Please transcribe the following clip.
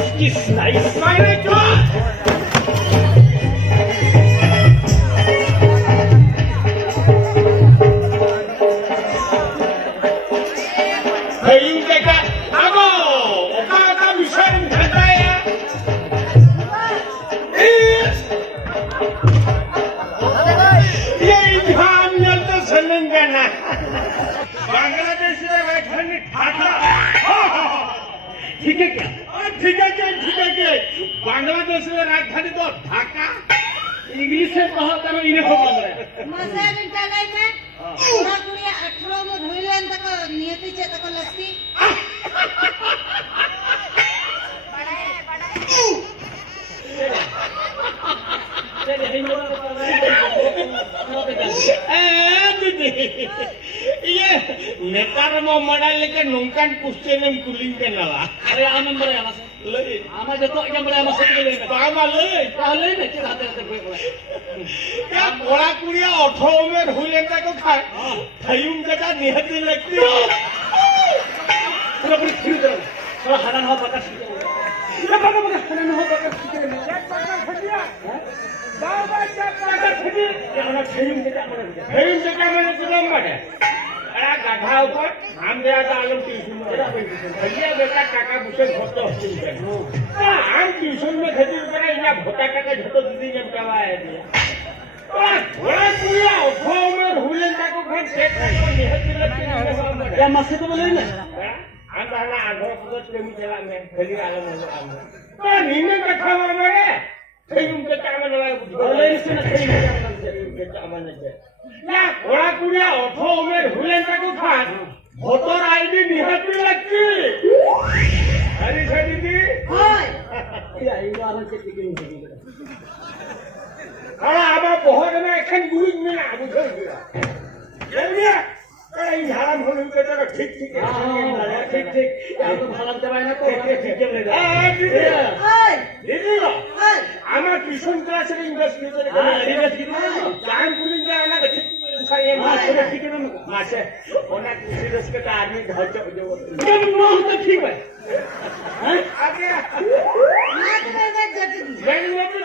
It's nice, my God. Hey, Becca, Amo, Okada, Michelle, Kataya. ये इम्तिहान मिलता सलंगना बांग्लादेश में राजधानी ढाका ठीक है क्या ठीक है क्या बांग्लादेश में राजधानी तो ढाका इंग्लिश में कहो करो इन्हें को बोल रहे मसाज इंटरनेट में पूरा पूरी 18 में धुइलेन तक नियति चे तक लगती ये नेतार मो मडा लेके नोंकान पुष्टे ने कुलिंग के नवा अरे आनंद रे आमा से ले आमा जतो एकदम बड़े आमा से ले बामा ले पहले ने के हाथे हाथे कोई बोला क्या बोला कुड़िया 18 में हुले तक को खाए थयूम जगह निहती लगती पूरा पूरी खीर दे थोड़ा हरान हो बका ये बाबा बका हरान हो बका बाबा चक्कर खड़ी ये हमारा थयूम जगह मैंने तुम बड़े अरे गाधा ऊपर हम गया था आलम ट्यूशन में भैया बेटा काका मुझसे घोटो हम ट्यूशन में खेती ऊपर इना घोटा काका झोटो दीदी जब कवा है थोड़ा कुड़िया उठो में हुले तक को घर सेट को निहत लगती या मसे तो बोले ना हम रहना आधो पदो प्रेमी चला में खली आलम हो तो नीने कथा में थयूम के काम में लगा बोले इससे ना के काम में या थोड़ा कुड़िया उठो में हुले तक को खा ভোটার আইডি নিহাতি লাগছে আরে দিদি হয় এই আমার কে টিকিং দিবি আরে আমার বহুত না এখন গুলি না বুঝো এমনি এই হারাম হলো কেটা ঠিক ঠিক ঠিক ঠিক এত ভালো দেবাই না তো ঠিক করে দে দিদি হয় দিদি হয় আমার টিউশন ক্লাসের ইংলিশ লিটারে জান গুলি না না ঠিক सारे मासे ठीक है ना मासे ओना सीरियस के आदमी घर चल जो जब नो तो ठीक है हैं आ गया नाक में जट दी जैन में तो